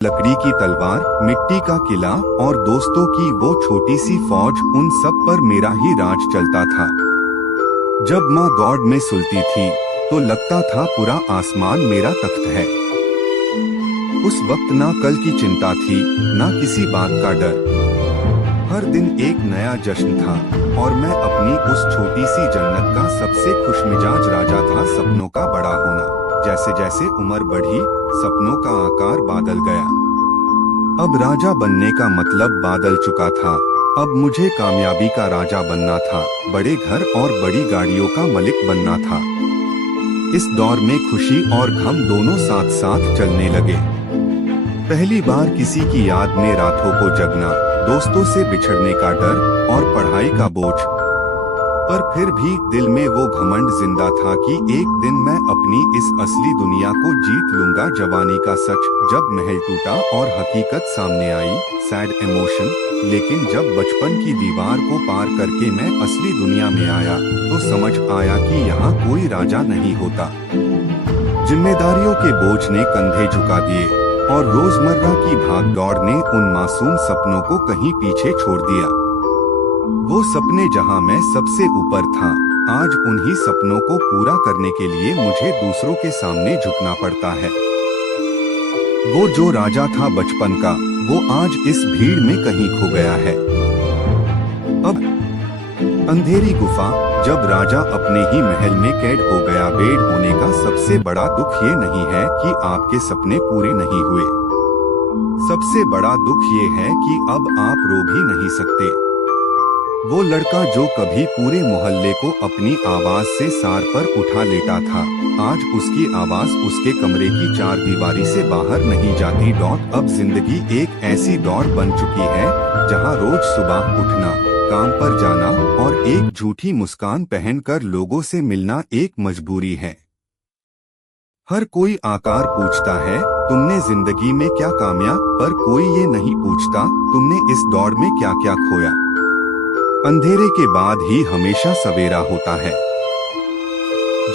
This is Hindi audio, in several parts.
लकड़ी की तलवार, मिट्टी का किला और दोस्तों की वो छोटी सी फौज, उन सब पर मेरा ही राज चलता था। जब माँ गॉड में सुलती थी तो लगता था पूरा आसमान मेरा तख्त है। उस वक्त ना कल की चिंता थी, ना किसी बात का डर। हर दिन एक नया जश्न था और मैं अपनी उस छोटी सी जन्नत का सबसे खुशमिजाज राजा था। सपनों का बड़ा होना, जैसे जैसे उम्र बढ़ी सपनों का आकार बादल गया। अब राजा बनने का मतलब बादल चुका था, अब मुझे कामयाबी का राजा बनना था, बड़े घर और बड़ी गाड़ियों का मलिक बनना था। इस दौर में खुशी और गम दोनों साथ साथ चलने लगे। पहली बार किसी की याद में रातों को जगना, दोस्तों से बिछड़ने का डर और पढ़ाई का बोझ, पर फिर भी दिल में वो घमंड जिंदा था कि एक दिन मैं अपनी इस असली दुनिया को जीत लूंगा। जवानी का सच, जब महल टूटा और हकीकत सामने आई, सैड इमोशन। लेकिन जब बचपन की दीवार को पार करके मैं असली दुनिया में आया तो समझ आया कि यहाँ कोई राजा नहीं होता। जिम्मेदारियों के बोझ ने कंधे झुका दिए और रोजमर्रा की भागदौड़ ने उन मासूम सपनों को कहीं पीछे छोड़ दिया। वो सपने जहां मैं सबसे ऊपर था, आज उन्हीं सपनों को पूरा करने के लिए मुझे दूसरों के सामने झुकना पड़ता है। वो जो राजा था बचपन का, वो आज इस भीड़ में कहीं खो गया है। अब अंधेरी गुफा, जब राजा अपने ही महल में कैद हो गया। बेड होने का सबसे बड़ा दुख ये नहीं है कि आपके सपने पूरे नहीं हुए, सबसे बड़ा दुख ये है कि अब आप रो भी नहीं सकते। वो लड़का जो कभी पूरे मोहल्ले को अपनी आवाज से सार पर उठा लेता था, आज उसकी आवाज उसके कमरे की चार दीवारी से बाहर नहीं जाती। अब जिंदगी एक ऐसी दौड़ बन चुकी है जहां रोज सुबह उठना, काम पर जाना और एक झूठी मुस्कान पहनकर लोगों से मिलना एक मजबूरी है। हर कोई आकार पूछता है, तुमने जिंदगी में क्या कामया, पर कोई ये नहीं पूछता तुमने इस दौड़ में क्या क्या खोया। अंधेरे के बाद ही हमेशा सवेरा होता है।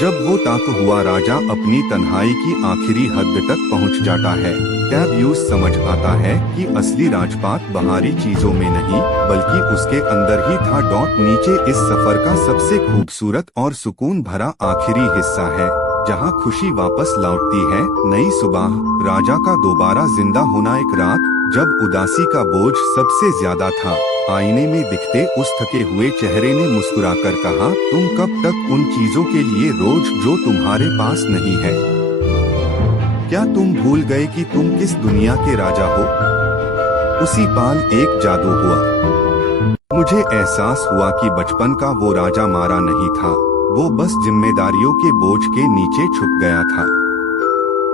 जब वो ताक हुआ राजा अपनी तन्हाई की आखिरी हद तक पहुंच जाता है, तब यूं समझ आता है कि असली राजपाट बाहरी चीजों में नहीं बल्कि उसके अंदर ही था। नीचे इस सफर का सबसे खूबसूरत और सुकून भरा आखिरी हिस्सा है, जहां खुशी वापस लौटती है। नई सुबह, राजा का दोबारा जिंदा होना। एक रात जब उदासी का बोझ सबसे ज्यादा था, आईने में दिखते उस थके हुए चेहरे ने मुस्कुराकर कहा, तुम कब तक उन चीजों के लिए रोज जो तुम्हारे पास नहीं है? क्या तुम भूल गए कि तुम किस दुनिया के राजा हो? उसी पाल एक जादू हुआ। मुझे एहसास हुआ कि बचपन का वो राजा मारा नहीं था, वो बस जिम्मेदारियों के बोझ के नीचे छुप गया था।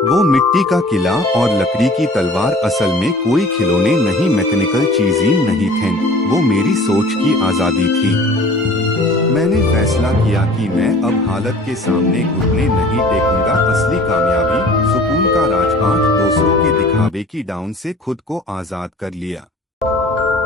वो मिट्टी का किला और लकड़ी की तलवार असल में कोई खिलौने नहीं, मैकेनिकल चीजें नहीं थे, वो मेरी सोच की आजादी थी। मैंने फैसला किया कि मैं अब हालत के सामने घुटने नहीं टेकूंगा। असली कामयाबी, सुकून का राजपाट, दूसरों के दिखावे की डाउन से खुद को आजाद कर लिया।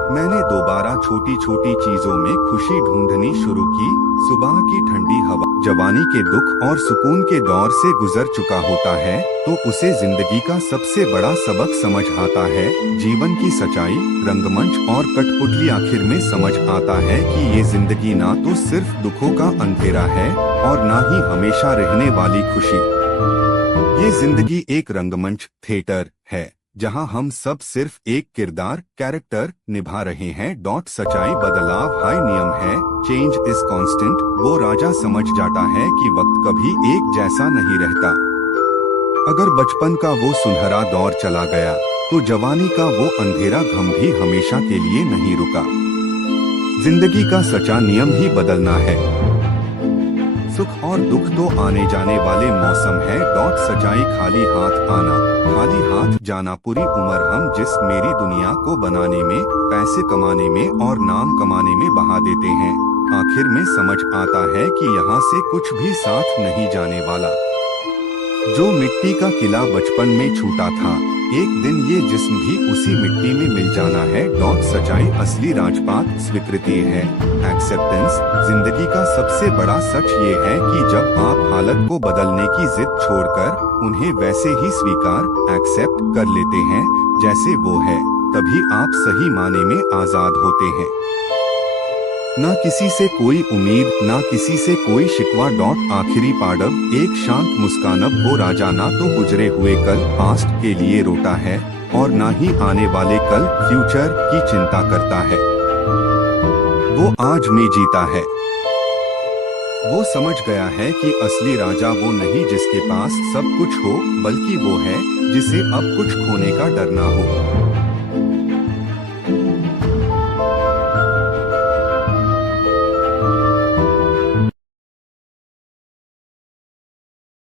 मैंने दोबारा छोटी छोटी चीजों में खुशी ढूंढनी शुरू की। सुबह की ठंडी हवा, जवानी के दुख और सुकून के दौर से गुजर चुका होता है तो उसे जिंदगी का सबसे बड़ा सबक समझ आता है। जीवन की सच्चाई, रंगमंच और कठपुतली आखिर में समझ आता है कि ये जिंदगी ना तो सिर्फ दुखों का अंधेरा है और ना ही हमेशा रहने वाली खुशी। ये जिंदगी एक रंगमंच थिएटर है जहां हम सब सिर्फ एक किरदार, कैरेक्टर निभा रहे हैं। सच्चाई बदलाव हाई नियम है, चेंज इज कांस्टेंट। वो राजा समझ जाता है कि वक्त कभी एक जैसा नहीं रहता। अगर बचपन का वो सुनहरा दौर चला गया तो जवानी का वो अंधेरा घम भी हमेशा के लिए नहीं रुका। जिंदगी का सच्चा नियम ही बदलना है। सुख और दुख तो आने जाने वाले मौसम है। सच्चाई खाली हाथ आना, खाली हाथ जाना। पूरी उम्र हम जिस मेरी दुनिया को बनाने में, पैसे कमाने में और नाम कमाने में बहा देते हैं, आखिर में समझ आता है कि यहाँ से कुछ भी साथ नहीं जाने वाला। जो मिट्टी का किला बचपन में छूटा था, एक दिन ये जिस्म भी उसी मिट्टी में मिल जाना है। सच्चाई असली राजपाट स्वीकृति है, एक्सेप्टेंस। जिंदगी का सबसे बड़ा सच ये है कि जब आप हालत को बदलने की जिद छोड़कर उन्हें वैसे ही स्वीकार, एक्सेप्ट कर लेते हैं, जैसे वो है, तभी आप सही माने में आजाद होते हैं। ना किसी से कोई उम्मीद, ना किसी से कोई शिकवा। आखिरी पाड़व एक शांत मुस्कानब वो राजा ना तो गुजरे हुए कल पास्ट के लिए रोता है और ना ही आने वाले कल फ्यूचर की चिंता करता है। वो आज में जीता है। वो समझ गया है कि असली राजा वो नहीं जिसके पास सब कुछ हो, बल्कि वो है जिसे अब कुछ खोने का डर ना हो।